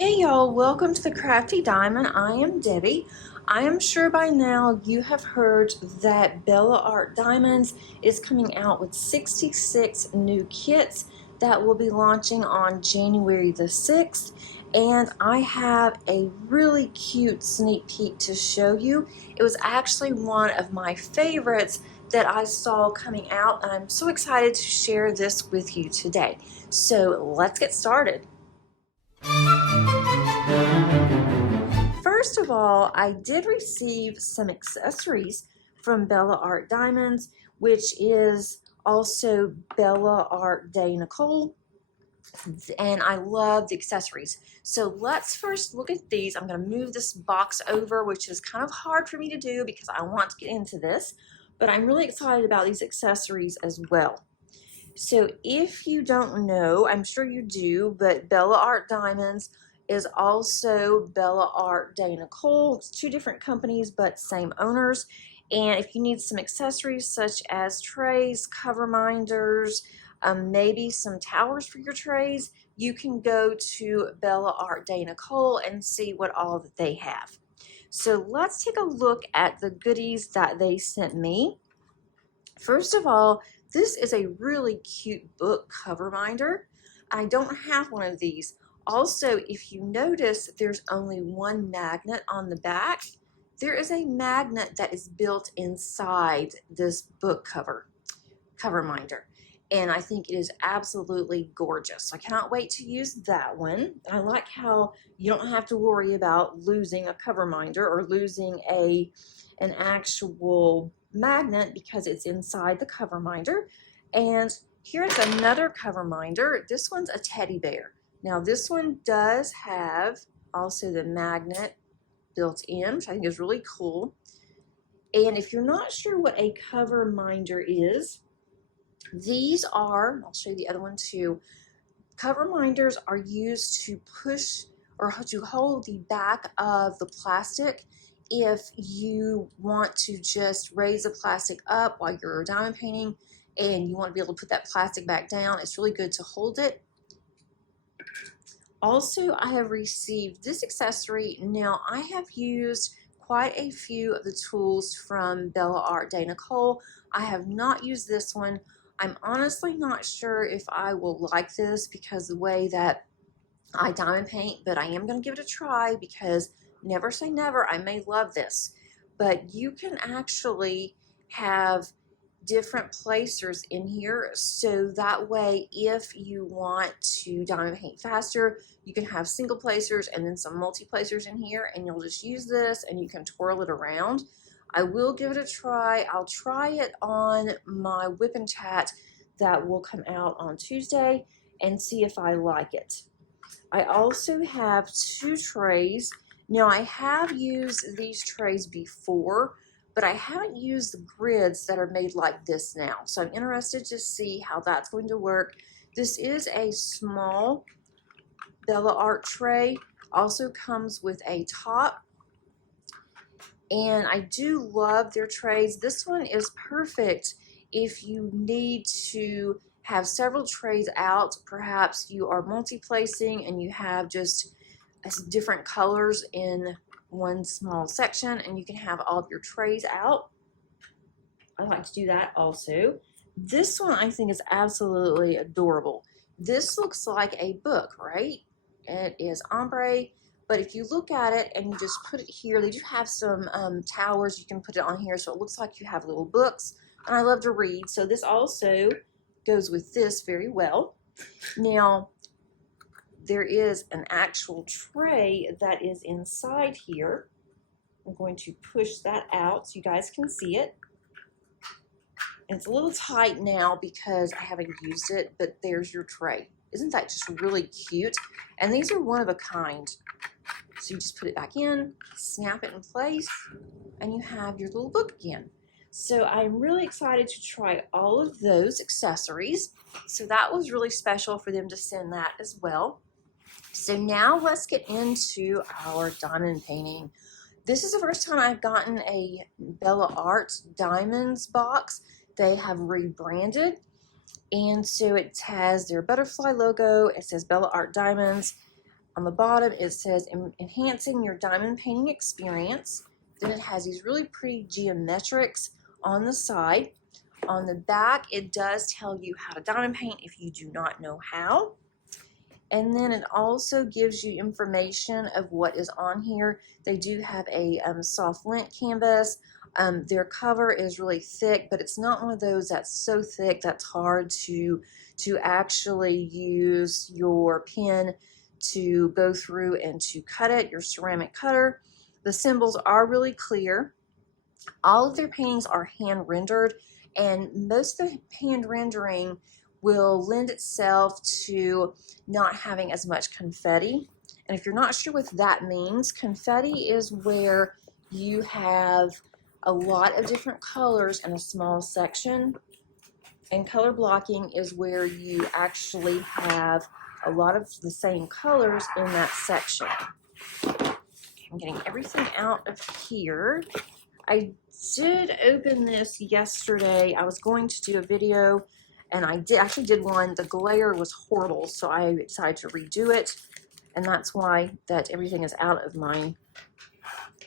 Hey y'all, welcome to the Crafty Diamond. I am Debbie. I am sure by now you have heard that Bella Art Diamonds is coming out with 66 new kits that will be launching on January the 6th. And I have a really cute sneak peek to show you. It was actually one of my favorites that I saw coming out, and I'm so excited to share this with you today. So let's get started. First of all, I did receive some accessories from Bella Art Diamonds, which is also Bella Art de Nicole, and I love the accessories. So let's first look at these. I'm going to move this box over, which is kind of hard for me to do because I want to get into this, but I'm really excited about these accessories as well. So if you don't know, I'm sure you do, but Bella Art Diamonds is also Bella Art de Nicole. It's two different companies, but same owners. And if you need some accessories such as trays, cover minders, maybe some towers for your trays, you can go to Bella Art de Nicole and see what all that they have. So let's take a look at the goodies that they sent me. First of all, this is a really cute book cover binder. I don't have one of these. Also, if you notice, there's only one magnet on the back. There is a magnet that is built inside this book cover binder. And I think it is absolutely gorgeous. I cannot wait to use that one. I like how you don't have to worry about losing a cover binder or losing an actual magnet because it's inside the cover binder. And here's another cover binder. This one's a teddy bear. Now this one does have also the magnet built in, which I think is really cool. And if you're not sure what a cover binder is, these are, I'll show you the other one too, cover minders are used to push or to hold the back of the plastic if you want to just raise the plastic up while you're diamond painting and you want to be able to put that plastic back down. It's really good to hold it. Also, I have received this accessory. Now, I have used quite a few of the tools from Bella Art de Nicole. I have not used this one. I'm honestly not sure if I will like this because the way that I diamond paint, but I am going to give it a try because never say never. I may love this. But you can actually have different placers in here, so that way if you want to diamond paint faster, you can have single placers and then some multi placers in here, and you'll just use this and you can twirl it around. I will give it a try. I'll try it on my whip and chat that will come out on Tuesday and see if I like it. I also have two trays. Now, I have used these trays before, but I haven't used the grids that are made like this now. So I'm interested to see how that's going to work. This is a small Bella Art tray. Also comes with a top. And I do love their trays. This one is perfect if you need to have several trays out. Perhaps you are multi-placing and you have just different colors in one small section and you can have all of your trays out. I like to do that also. This one I think is absolutely adorable. This looks like a book, right? It is ombre, but if you look at it and you just put it here, they do have some towers you can put it on here, so it looks like you have little books, and I love to read, so this also goes with this very well. Now, there is an actual tray that is inside here. I'm going to push that out so you guys can see it. And it's a little tight now because I haven't used it, but there's your tray. Isn't that just really cute? And these are one of a kind. So you just put it back in, snap it in place, and you have your little book again. So I'm really excited to try all of those accessories. So that was really special for them to send that as well. So now let's get into our diamond painting. This is the first time I've gotten a Bella Art Diamonds box. They have rebranded, and so it has their butterfly logo. It says Bella Art Diamonds On the bottom it says enhancing your diamond painting experience. Then it has these really pretty geometrics on the side. On the back it does tell you how to diamond paint if you do not know how. And then it also gives you information of what is on here. They do have a soft lint canvas. Their cover is really thick, but it's not one of those that's so thick that's hard to actually use your pen to go through and to cut it, your ceramic cutter. The symbols are really clear. All of their paintings are hand rendered, and most of the hand rendering will lend itself to not having as much confetti. And if you're not sure what that means, confetti is where you have a lot of different colors in a small section, and color blocking is where you actually have a lot of the same colors in that section. I'm getting everything out of here. I did open this yesterday. I was going to do a video, and I actually did one. The glare was horrible, so I decided to redo it, and that's why that everything is out of my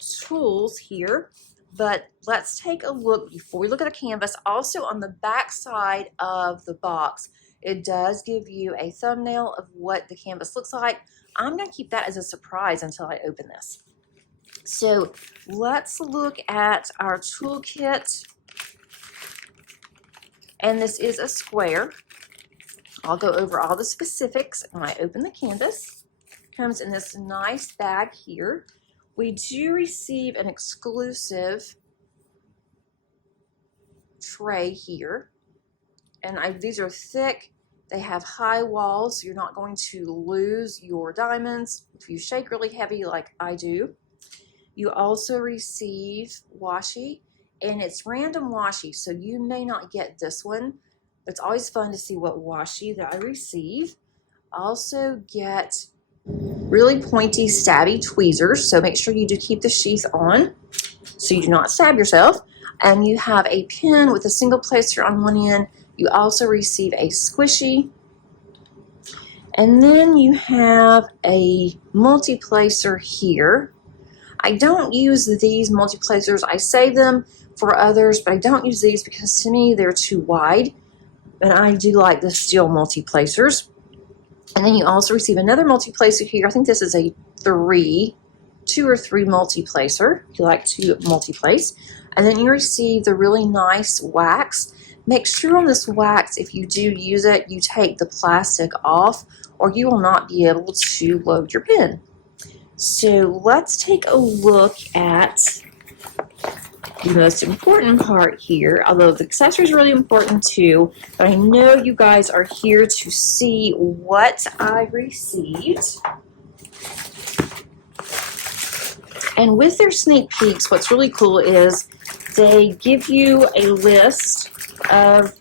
tools here. But let's take a look before we look at a canvas. Also on the back side of the box, it does give you a thumbnail of what the canvas looks like. I'm going to keep that as a surprise until I open this. So let's look at our toolkit. And this is a square. I'll go over all the specifics when I open the canvas. It comes in this nice bag here. We do receive an exclusive tray here. And these are thick. They have high walls, so you're not going to lose your diamonds if you shake really heavy like I do. You also receive washi, and it's random washi, so you may not get this one. It's always fun to see what washi that I receive. Also get really pointy, stabby tweezers, so make sure you do keep the sheath on so you do not stab yourself. And you have a pen with a single placer on one end. You also receive a squishy. And then you have a multi-placer here. I don't use these multi-placers. I save them for others, but I don't use these because to me they're too wide. And I do like the steel multi-placers. And then you also receive another multi-placer here. I think this is a 2 or 3 multi-placer if you like to multi-place. And then you receive the really nice wax. Make sure on this wax, if you do use it, you take the plastic off, or you will not be able to load your pen. So let's take a look at the most important part here, although the accessories are really important too, but I know you guys are here to see what I received. And with their sneak peeks, what's really cool is they give you a list of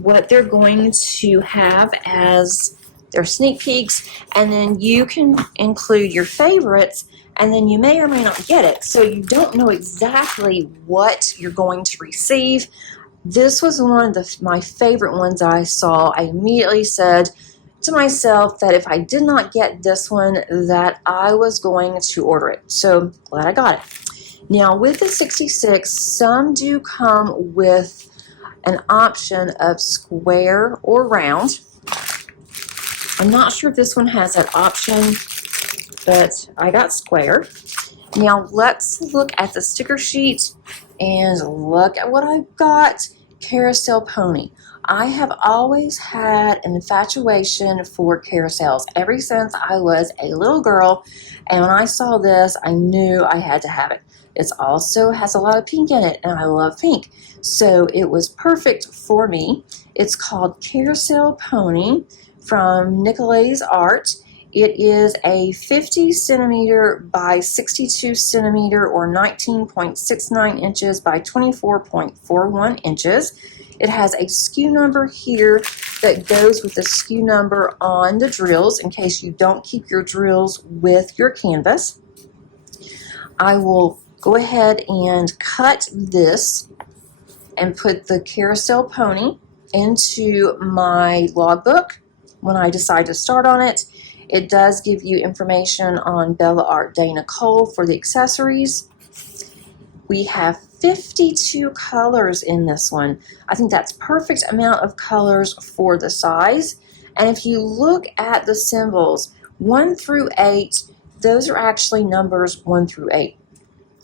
what they're going to have as their sneak peeks, and then you can include your favorites, and then you may or may not get it, so you don't know exactly what you're going to receive. This was one of my favorite ones I saw. I immediately said to myself that if I did not get this one, that I was going to order it. So glad I got it. Now with the 66, some do come with an option of square or round. I'm not sure if this one has that option, but I got square. Now let's look at the sticker sheet and look at what I've got. Carousel pony. I have always had an infatuation for carousels ever since I was a little girl, and when I saw this, I knew I had to have it. It also has a lot of pink in it, and I love pink, so it was perfect for me. It's called Carousel Pony from Nicole's Art. It is a 50 centimeter by 62 centimeter or 19.69 inches by 24.41 inches. It has a SKU number here that goes with the SKU number on the drills in case you don't keep your drills with your canvas. I will go ahead and cut this and put the Carousel Pony into my logbook when I decide to start on it. It does give you information on Bella Art de Nicole for the accessories. We have 52 colors in this one. I think that's perfect amount of colors for the size. And if you look at the symbols, 1 through 8, those are actually numbers 1 through 8.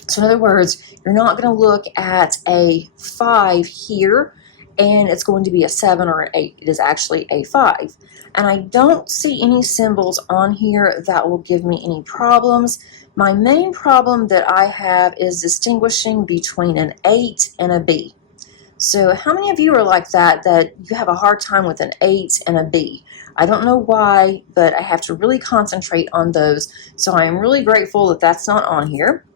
So in other words, you're not going to look at a 5 here and it's going to be a 7 or an 8. It is actually a 5. And I don't see any symbols on here that will give me any problems. My main problem that I have is distinguishing between an 8 and a B. So how many of you are like that you have a hard time with an 8 and a B? I don't know why, but I have to really concentrate on those. So I am really grateful that that's not on here.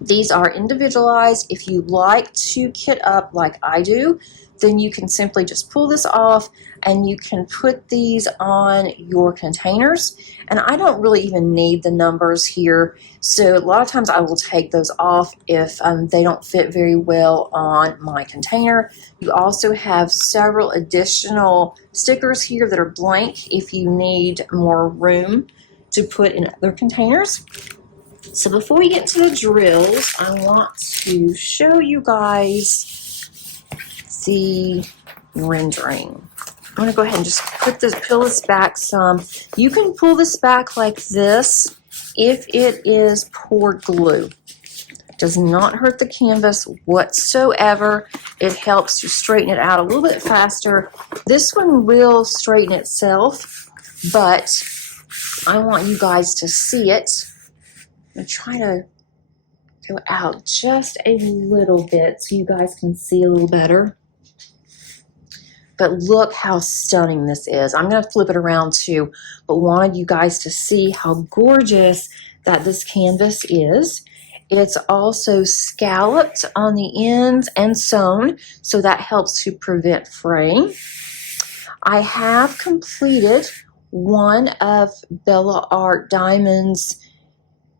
These are individualized. If you like to kit up like I do, then you can simply just pull this off and you can put these on your containers. And I don't really even need the numbers here, so a lot of times I will take those off if they don't fit very well on my container. You also have several additional stickers here that are blank if you need more room to put in other containers. So before we get to the drills, I want to show you guys the rendering. I'm going to go ahead and just peel this back some. You can pull this back like this if it is poured glue. It does not hurt the canvas whatsoever. It helps to straighten it out a little bit faster. This one will straighten itself, but I want you guys to see it. I'm going to try to go out just a little bit so you guys can see a little better. But look how stunning this is. I'm going to flip it around too, but wanted you guys to see how gorgeous that this canvas is. It's also scalloped on the ends and sewn, so that helps to prevent fraying. I have completed one of Bella Art Diamond's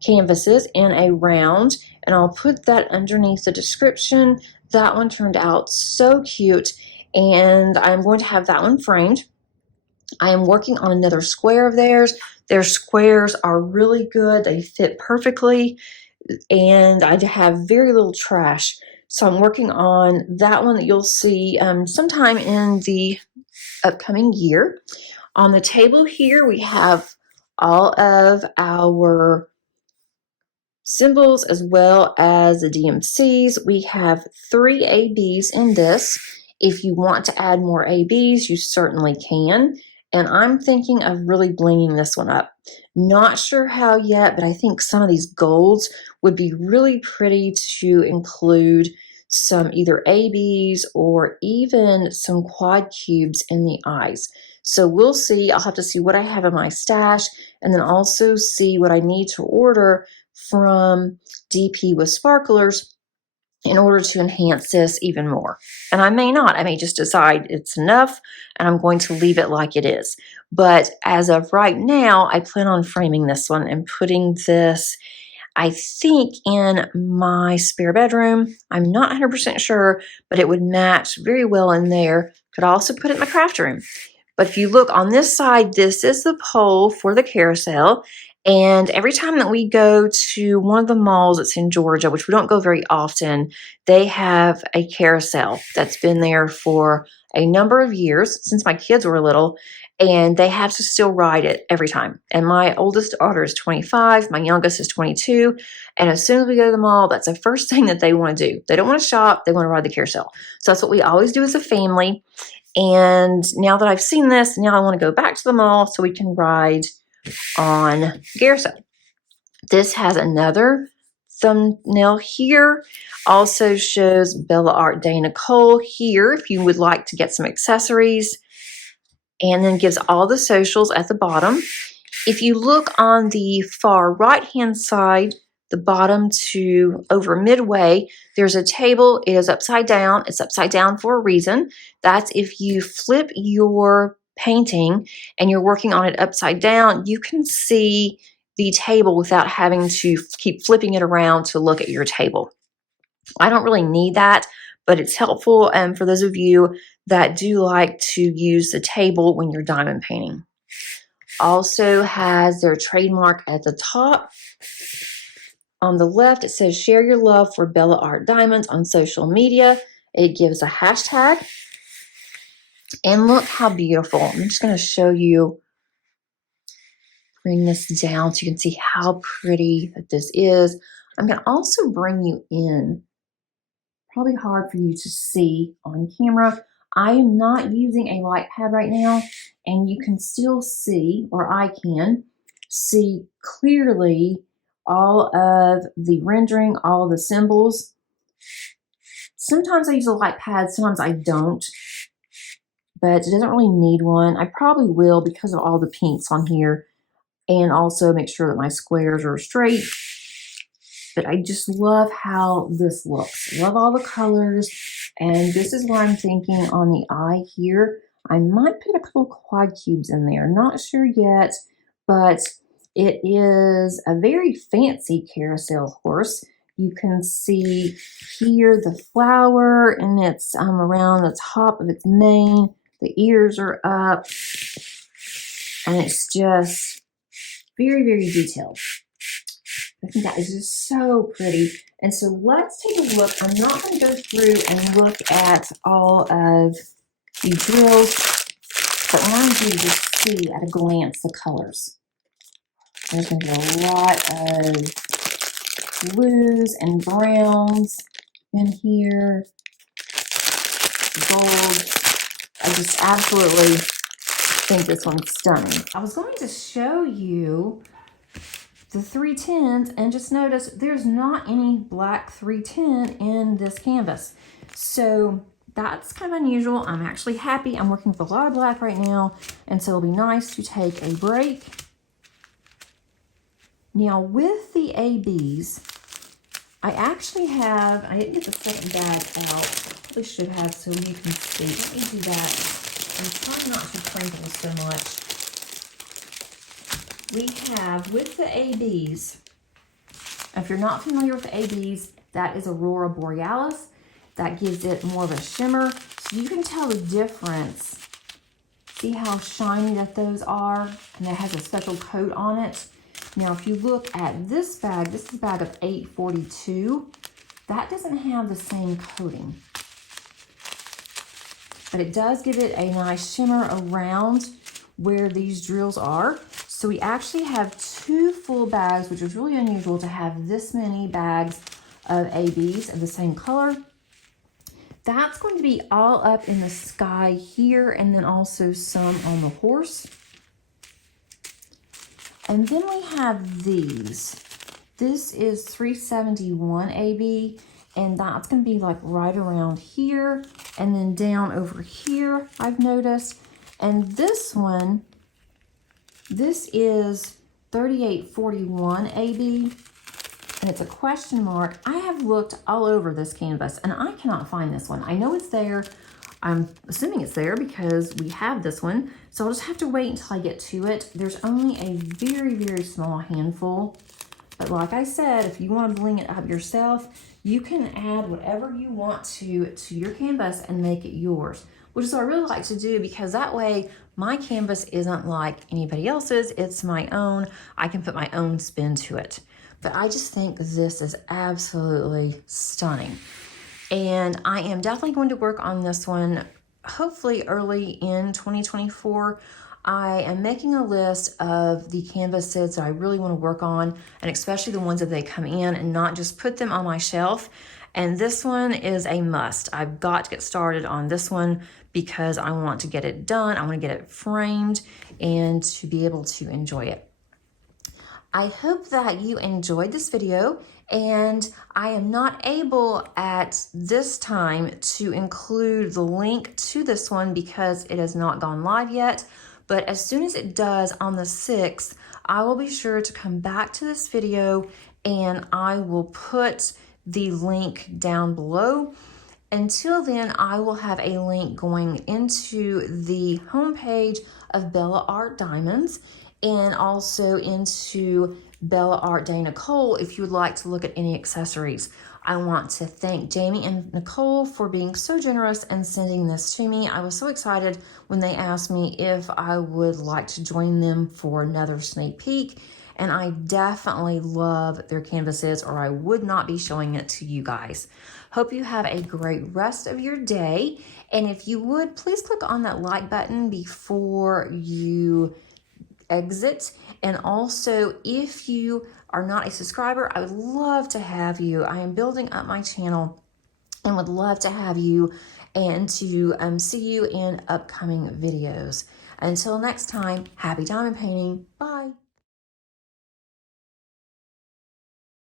canvases in a round, and I'll put that underneath the description. That one turned out so cute, and I'm going to have that one framed. I am working on another square of theirs. Their squares are really good. They fit perfectly, and I have very little trash. So I'm working on that one that you'll see sometime in the upcoming year. On the table here, we have all of our symbols as well as the DMCs. We have 3 ABs in this. If you want to add more ABs, you certainly can. And I'm thinking of really blinging this one up. Not sure how yet, but I think some of these golds would be really pretty to include some either ABs or even some quad cubes in the eyes. So we'll see. I'll have to see what I have in my stash and then also see what I need to order from DP with sparklers in order to enhance this even more. And I may not. I may just decide it's enough and I'm going to leave it like it is. But as of right now, I plan on framing this one and putting this, I think, in my spare bedroom. I'm not 100% sure, but it would match very well in there. Could also put it in my craft room. But if you look on this side, this is the pole for the carousel. And every time that we go to one of the malls that's in Georgia, which we don't go very often, they have a carousel that's been there for a number of years, since my kids were little, and they have to still ride it every time. And my oldest daughter is 25, my youngest is 22, and as soon as we go to the mall, that's the first thing that they want to do. They don't want to shop, they want to ride the carousel. So that's what we always do as a family. And now that I've seen this, now I want to go back to the mall so we can ride on carousel. This has another thumbnail here. Also shows Bella Art de Nicole here if you would like to get some accessories. And then gives all the socials at the bottom. If you look on the far right-hand side, the bottom to over midway, there's a table. It is upside down. It's upside down for a reason. That's if you flip your painting and you're working on it upside down, you can see the table without having to keep flipping it around to look at your table. I don't really need that, but it's helpful for those of you that do like to use the table when you're diamond painting. Also has their trademark at the top. On the left, it says share your love for Bella Art Diamonds on social media. It gives a hashtag. And look how beautiful. I'm just going to show you, bring this down so you can see how pretty that this is. I'm going to also bring you in. Probably hard for you to see on camera. I am not using a light pad right now, and you can still see, or I can see clearly all of the rendering, all the symbols. Sometimes I use a light pad, sometimes I don't, but it doesn't really need one. I probably will because of all the pinks on here, and also make sure that my squares are straight. But I just love how this looks. Love all the colors. And this is what I'm thinking on the eye here. I might put a couple quad cubes in there. Not sure yet, but it is a very fancy carousel horse. You can see here the flower, and it's around the top of its mane. The ears are up, and it's just very, very detailed. I think that is just so pretty. And so let's take a look. I'm not going to go through and look at all of the drills, but I want you to just see at a glance the colors. There's going to be a lot of blues and browns in here, gold. I just absolutely think this one's stunning. I was going to show you the 310s, and just notice there's not any black 310 in this canvas. So that's kind of unusual. I'm actually happy. I'm working with a lot of black right now, and so it'll be nice to take a break. Now with the ABs, I actually have, I didn't get the second bag out. Probably should have so you can see. Let me do that. I'm trying not to crinkle so much. We have, with the ABs, if you're not familiar with the ABs, that is Aurora Borealis. That gives it more of a shimmer. So you can tell the difference. See how shiny that those are? And it has a special coat on it. Now, if you look at this bag, this is a bag of 842. That doesn't have the same coating. But it does give it a nice shimmer around where these drills are. So we actually have 2 full bags, which is really unusual to have this many bags of ABs of the same color. That's going to be all up in the sky here, and then also some on the horse. And then we have these. This is 371 AB, and that's going to be like right around here, and then down over here, I've noticed. And this one, this is 3841 AB, and it's a question mark. I have looked all over this canvas, and I cannot find this one. I know it's there. I'm assuming it's there because we have this one, so I'll just have to wait until I get to it. There's only a very, very small handful, but like I said, if you want to bling it up yourself, you can add whatever you want to your canvas and make it yours, which is what I really like to do, because that way my canvas isn't like anybody else's, it's my own. I can put my own spin to it. But I just think this is absolutely stunning. And I am definitely going to work on this one, hopefully early in 2024. I am making a list of the canvases that I really want to work on, and especially the ones that they come in, and not just put them on my shelf. And this one is a must. I've got to get started on this one because I want to get it done. I want to get it framed and to be able to enjoy it. I hope that you enjoyed this video, and I am not able at this time to include the link to this one because it has not gone live yet. But as soon as it does on the 6th, I will be sure to come back to this video and I will put the link down below. Until then, I will have a link going into the homepage of Bella Art Diamonds, and also into Bella Art de Nicole if you would like to look at any accessories. I want to thank Jamie and Nicole for being so generous and sending this to me. I was so excited when they asked me if I would like to join them for another sneak peek. And I definitely love their canvases, or I would not be showing it to you guys. Hope you have a great rest of your day. And if you would, please click on that like button before you exit. And also, if you are not a subscriber, I would love to have you. I am building up my channel and would love to have you and to see you in upcoming videos. Until next time, happy diamond painting. Bye.